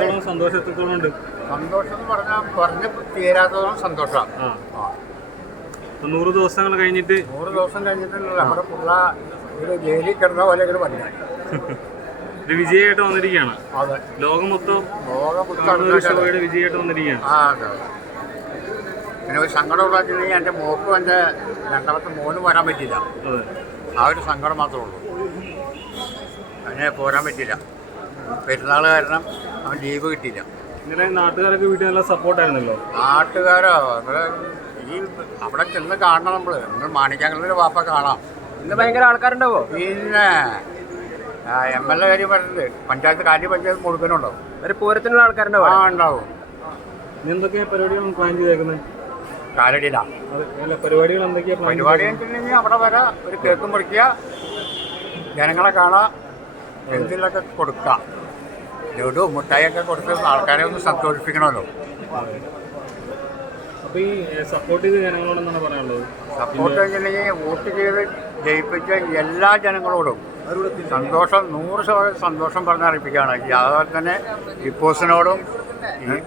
എത്രത്തോളം സന്തോഷം എത്രത്തോളം ഉണ്ട്? സന്തോഷം എന്ന് പറഞ്ഞാൽ പറഞ്ഞ് തീരാത്തോളം സന്തോഷമാണ്. നൂറ് ദിവസങ്ങൾ കഴിഞ്ഞിട്ട് നൂറ് ദിവസം കഴിഞ്ഞിട്ടുള്ള നമ്മുടെ പിള്ള ഒരു ജയിലിൽ കിടന്ന പോലെ ഇങ്ങനെ പറഞ്ഞു ഒരു വിജയമായിട്ട് വന്നിരിക്കുകയാണ്. ലോകം മൊത്തം ലോകം കാണുന്ന ഒരു ഷോയുടെ വിജയമായിട്ട് വന്നിരിക്കുകയാണ്. ആ അതെ പിന്നെ ഒരു സങ്കടമുള്ള എന്റെ മോക്കും എന്റെ രണ്ടാമത്തെ മോനും വരാൻ പറ്റില്ല ആ ഒരു സങ്കടം മാത്രമേ ഉള്ളൂ. അതിനെ പോരാൻ പറ്റില്ല പെരുന്നാൾ കാരണം അവൻ ലീവ് കിട്ടിയില്ല. ഇങ്ങനെ നാട്ടുകാരൊക്കെ വീട്ടിൽ നല്ല സപ്പോർട്ടായിരുന്നല്ലോ നാട്ടുകാരോ? അവിടെ ഈ അവിടെ ചെന്ന് കാണണം നമ്മൾ നമ്മൾ മാണിക്കാങ്കളിൽ വാപ്പ കാണാം. ഇന്ന് ഭയങ്കര ആൾക്കാരുണ്ടാവോ? പിന്നെ എം എൽ എ കാര്യം പറഞ്ഞത് പഞ്ചായത്ത് കാര്യ പഞ്ചായത്ത് മുഴുവനുണ്ടാവും ഒരു പൂരത്തിനുള്ള ആൾക്കാരുണ്ടാവും ആ ഉണ്ടാവും. ഇനി എന്തൊക്കെയാ പരിപാടികളാണ് പ്ലാൻ ചെയ്തേക്കുന്നത് കാലടിയിലാണ് അല്ല പരിപാടികൾ എന്തൊക്കെയാ പരിപാടി വെച്ചിട്ടുണ്ടെങ്കിൽ അവിടെ വരാം. ഒരു കേക്കും മുറിക്കുക ജനങ്ങളെ കാണാം. എന്തെങ്കിലുമൊക്കെ കൊടുക്കാം. ലഡു മുട്ടായൊക്കെ കൊടുത്ത് ആൾക്കാരെ ഒന്ന് സന്തോഷിപ്പിക്കണമല്ലോ. അപ്പോൾ ഈ സപ്പോർട്ട് ചെയ്ത ജനങ്ങളോട് എന്താണ് പറയാനുള്ളത് സപ്പോർട്ട് വെച്ചിട്ടുണ്ടെങ്കിൽ വോട്ട് ചെയ്ത് ജയിപ്പിച്ച എല്ലാ ജനങ്ങളോടും സന്തോഷം നൂറ് ശതമാനം സന്തോഷം പറഞ്ഞറിയിപ്പിക്കുകയാണ് ഈ അതുപോലെ തന്നെ ഇപ്പോസിനോടും ഈ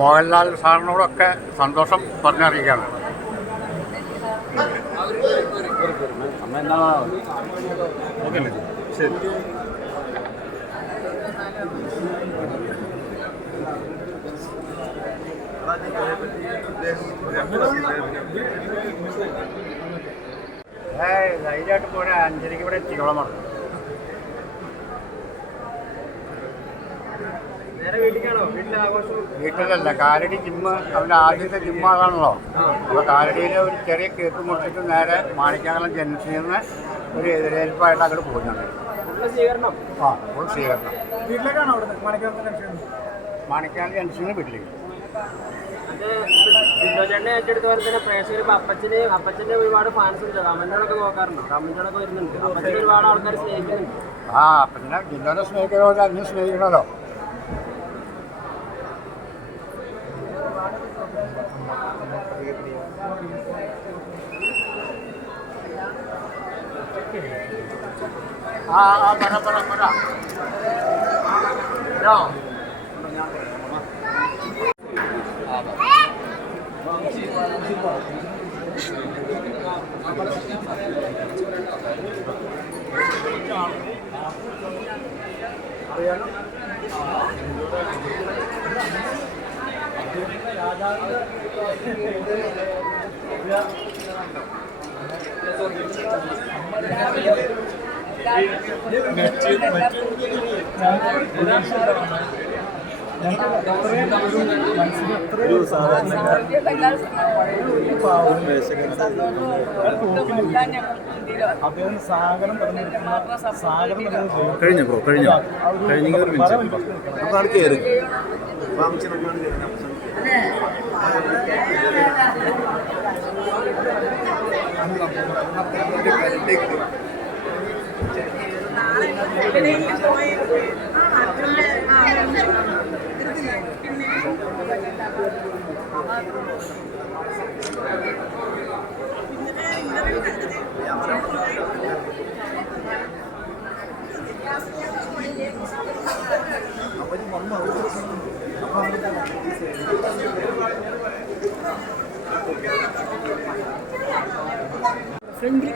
മോഹൻലാൽ സാറിനോടൊക്കെ സന്തോഷം പറഞ്ഞറിയിക്കുകയാണ് ഓക്കെ ശരി. ധൈര്യമായിട്ട് പോരാ. അഞ്ചരയ്ക്ക് ഇവിടെ എത്തിക്കോളം. പറഞ്ഞു നേരെ വീട്ടിലേക്കാണോ വീട്ടിലെ ആഘോഷം വീട്ടിലല്ല കാലടി ജിമ്മ് അവന്റെ ആദ്യത്തെ ജിമ്മ് അതാണല്ലോ അപ്പോൾ കാലടിയിൽ ഒരു ചെറിയ കേക്ക് മുറിച്ചിട്ട് നേരെ മാണിക്കാങ്കലം ജംഗ്ഷനിൽ നിന്ന് ഒരു എതിരേൽപ്പായിട്ട് അങ്ങോട്ട് പോകുന്നുണ്ട് ആ ഫുൾ സ്വീകരണം. വീട്ടിലേക്കാണോ മാണിക്കാങ്കൽ ജംഗ്ഷനിൽ വീട്ടിലേക്ക്. ആ ബിജോചേട്ടനെ ഏറ്റെടുത്ത പോലെ തന്നെ പ്രേക്ഷകർ ഇപ്പൊ അപ്പച്ചന് അപ്പച്ചന്റെ ഒരുപാട് ഫാൻസ് ഉണ്ട്. നോക്കാറുണ്ടോ? വരുന്നുണ്ട്. അപ്പച്ചനെ ഒരുപാട് ആൾക്കാർ സ്നേഹിക്കുന്നുണ്ട്. ആ പിന്നെ ജില്ലോനെ സ്നേഹിക്കുന്ന പോലെ അതിനെ സ്നേഹിക്കണമല്ലോ ആ ആ പറ അറിയാലോ അദ്ദേഹം സാഗരം സാഗരം കഴിഞ്ഞ ബ്രോ? കഴിഞ്ഞ? കഴിഞ്ഞ ഒരു മിനിറ്റ്. നമുക്ക് അവിടെ കയറി ஃப்ரெண்ட்லி